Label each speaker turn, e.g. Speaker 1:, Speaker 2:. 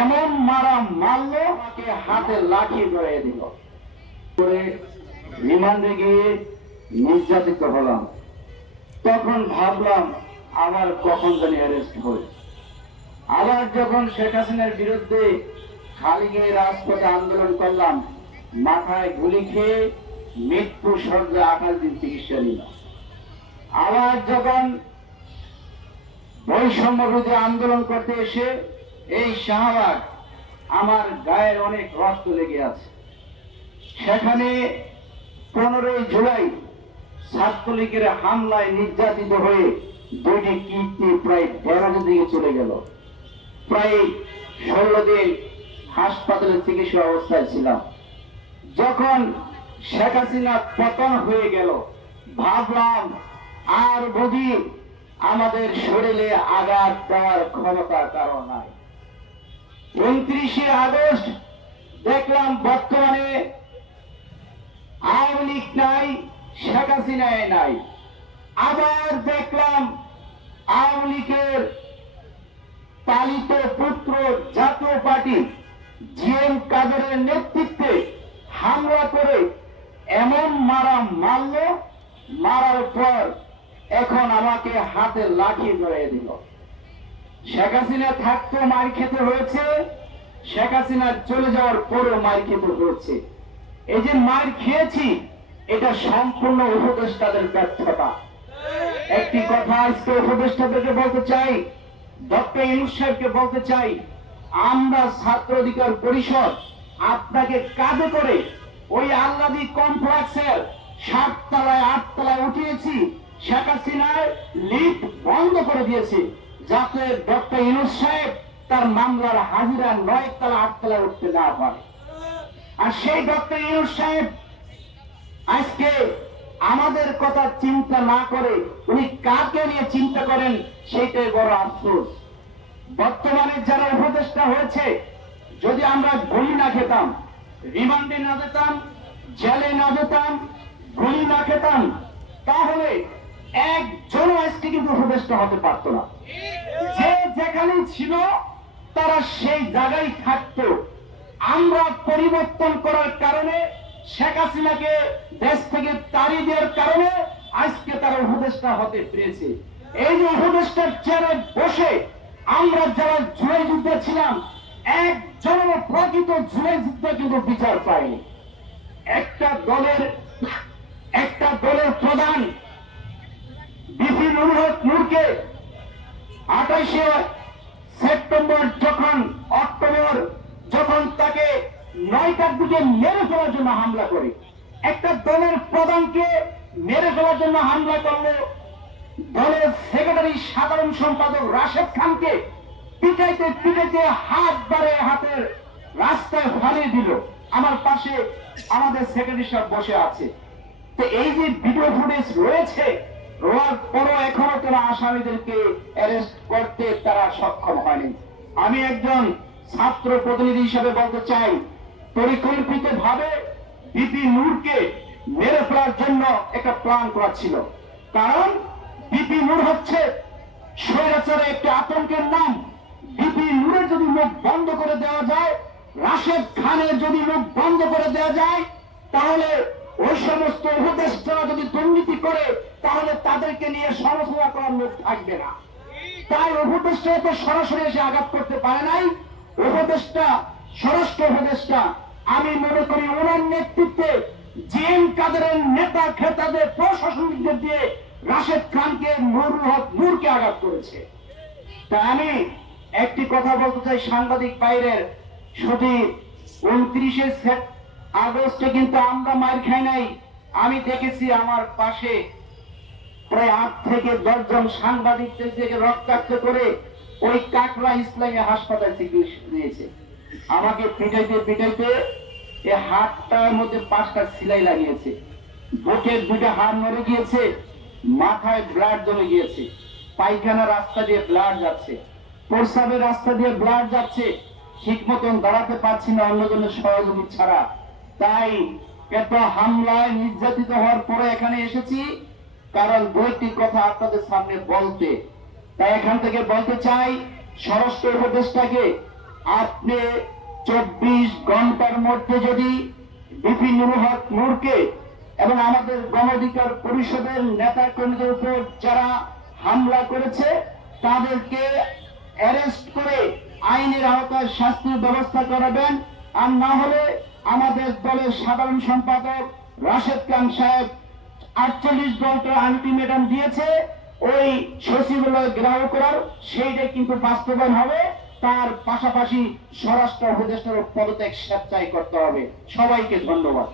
Speaker 1: এমন মারা মারলো, আমাকে হাতে লাঠি ধরে দিল। করে রিমান্ডে গিয়ে নির্যাতিত হলাম। তখন ভাবলাম, আবার কখন জানি অ্যারেস্ট হই আবার যখন শেখ হাসিনার বিরুদ্ধে খালি গিয়ে রাজপথে আন্দোলন করলাম, মাথায় গুলি খেয়ে মৃত্যু সজ্জা আঠাশ দিন চিকিৎসা নিলাম। আবার যখন বৈষম্য বিরোধী আন্দোলন করতে এসে এই শাহবাগ আমার গায়ে অনেক রক্ত লেগে আছে। সেখানে পনেরোই জুলাই ছাত্রলীগের হামলায় নির্যাতিত হয়ে দুইটি কীর্তি প্রায় দেড় দিকে চলে গেল। প্রায় ষোলো দিন হাসপাতালে চিকিৎসা অবস্থায় ছিলাম। যখন শেখ হাসিনা পতন হয়ে গেল, ভাবলাম, আর বুঝি আমাদের শরীরে আঘাত দেওয়ার ক্ষমতা কারণ নাই। উনত্রিশে আগস্ট দেখলাম বর্তমানে আওয়ামী লীগ নাই, শেখ হাসিনায় নাই। আবার দেখলাম আওয়ামী লীগের পালিত পুত্র জাতীয় পার্টি জিএম কাদেরের নেতৃত্বে হামলা করে এমন মারা মারল, মারার পর এখন আমাকে হাতে লাঠি ধরে দিল। শেখ হাসিনা থাকতো, মার খেতে হয়েছে। শেখ হাসিনা চলে যাওয়ার পরও মার খেতে হয়েছে। এই যে মার খেয়েছি, এটা সম্পূর্ণ উপদেষ্টাদের ব্যর্থতা। একটি কথা আজকে উপদেষ্টাদেরকে বলতে চাই, ডক্টর ইউনুস সাহেবকে বলতে চাই, আমরা ছাত্র অধিকার পরিষদ আপনাকে কাজে করে ওই আল্লাদি কমপ্লেক্সের সাত তলায় আট তলায় উঠিয়েছি। শেখ হাসিনার লিফট বন্ধ করে দিয়েছি। যাতে ডক্টর ইউনুস সাহেব তার মামলার হাজিরা নয় তলা আট তলায় উঠতে না পারে আর সেই ডক্টর ইউনুস সাহেব আজকে আমাদের কথা চিন্তা না করে উনি কাকে নিয়ে চিন্তা করেন সেটাই বড় আফসোস। বর্তমানে যারা উপদেষ্টা হয়েছে, যদি আমরা গুলি না খেতাম, রিমান্ডে না যেতাম, জেলে না যেতাম, গুলি না খেতাম, তাহলে একজন আজকে উপদেষ্টা হতে পারতো না। যে যেখানে ছিল, তারা সেই জায়গায় থাকতো। আমরা পরিবর্তন করার কারণে, শেখ হাসিনাকে দেশ থেকে তাড়িয়ে দেওয়ার কারণে আজকে তারা উপদেষ্টা হতে পেরেছে। এই যে উপদেষ্টার চেয়ারে বসে আমরা যারা জুড়ে যুদ্ধে ছিলাম, একজনের প্রকৃত জুড়ে যুদ্ধে কিন্তু বিচার পাইনি। একটা দলের একটা দলের প্রধান বিপি নুর নূরকে আঠাইশে সেপ্টেম্বর যখন, অক্টোবর যখন তাকে নয়টার দিকে মেরে ফেলার জন্য হামলা করে, একটা দলের প্রধানকে মেরে ফেলার জন্য হামলা করল, দলের সেক্রেটারি সাধারণ সম্পাদক রাশেদ খানকে পিটাইতে পিটাইতে হাত বাড়ে হাতের রাস্তায় ফালিয়ে দিল। আমার পাশে আমাদের সেক্রেটারি সাহেব বসে আছে। তো এই যে ভিডিও ফুটেজ রয়েছে, রোয়ার তারা আসামিদেরকে অ্যারেস্ট করতে তারা সক্ষম হয়নি। আমি একজন ছাত্র প্রতিনিধি হিসেবে বলতে চাই পরিকল্পিত ভাবে বিপি নূরকে মেরে ফেলার জন্য একটা প্ল্যান করা ছিল। কারণ বিপি নূর হচ্ছে স্বৈরাচারের একটি আতঙ্কের নাম। বিপি নূরের যদি মুখ বন্ধ করে দেওয়া যায়, রাশেদ খানের যদি মুখ বন্ধ করে দেওয়া যায়, তাহলে ওই সমস্ত উপদেষ্টারা যদি দুর্নীতি করে তাহলে তাদেরকে নিয়ে সমালোচনা করার লোক থাকবে না। তাই উপদেষ্টা তো সরাসরি এসে আঘাত করতে পারে নাই। উপদেষ্টা, স্বরাষ্ট্র উপদেষ্টা, আমি মনে করি ওনার নেতৃত্বে জিএম কাদেরের নেতা খেতাদের প্রশাসনিকদের দিয়ে রাশেদ খানকে নুরুল হক নূরকে আঘাত করেছে। তা আমি একটি কথা বলতে চাই সাংবাদিক বাইরের সঠিক উনত্রিশে আগস্টে কিন্তু আমরা মার খাই নাই। আমি দেখেছি আমার পাশে প্রায় আট থেকে দশজন থেকে রক্তাক্ত করে ওই কাকরা ইসলামী হাসপাতাল চিকিৎসা দিয়েছে আমাকে পিটাইতে পিটাইতে এই হাতটার মধ্যে পাঁচটা সিলাই লাগিয়েছে। বুকের দুইটা হাড় মরে গিয়েছে, মাথায় ব্লাড জমে গিয়েছে। পায়খানা রাস্তা দিয়ে ব্লাড যাচ্ছে। প্রস্রাবের রাস্তা দিয়ে ব্লাড যাচ্ছে। ঠিক মতন দাঁড়াতে পারছি না অন্যজনের সহযোগী ছাড়া। তাই এত হামলায় নির্যাতিত হওয়ার পরে এখানে এসেছি। কারণ দুইটি কথা আপনাদের সামনে বলতে। তাই এখান থেকে বলতে চাই, স্বরাষ্ট্র উপদেষ্টাকে আপনি চব্বিশ ঘণ্টার মধ্যে যদি বিপিন হক নূরকে এবং আমাদের গণ অধিকার পরিষদের নেতা কর্মীদের উপর যারা হামলা করেছে, তাদেরকে অ্যারেস্ট করে আইনের আওতায় শাস্তির ব্যবস্থা করাবেন। আর না হলে আমাদের দলের সাধারণ সম্পাদক রাশেদ খান সাহেব আটচল্লিশ ঘণ্টা আলটিমেটাম দিয়েছে, ওই সচিবালয় গ্রাহক করার সেইটা কিন্তু বাস্তবায়ন হবে। তার পাশাপাশি স্বরাষ্ট্র উপদেষ্টার পদত্যাগ স্বেচ্ছায় করতে হবে। সবাইকে ধন্যবাদ।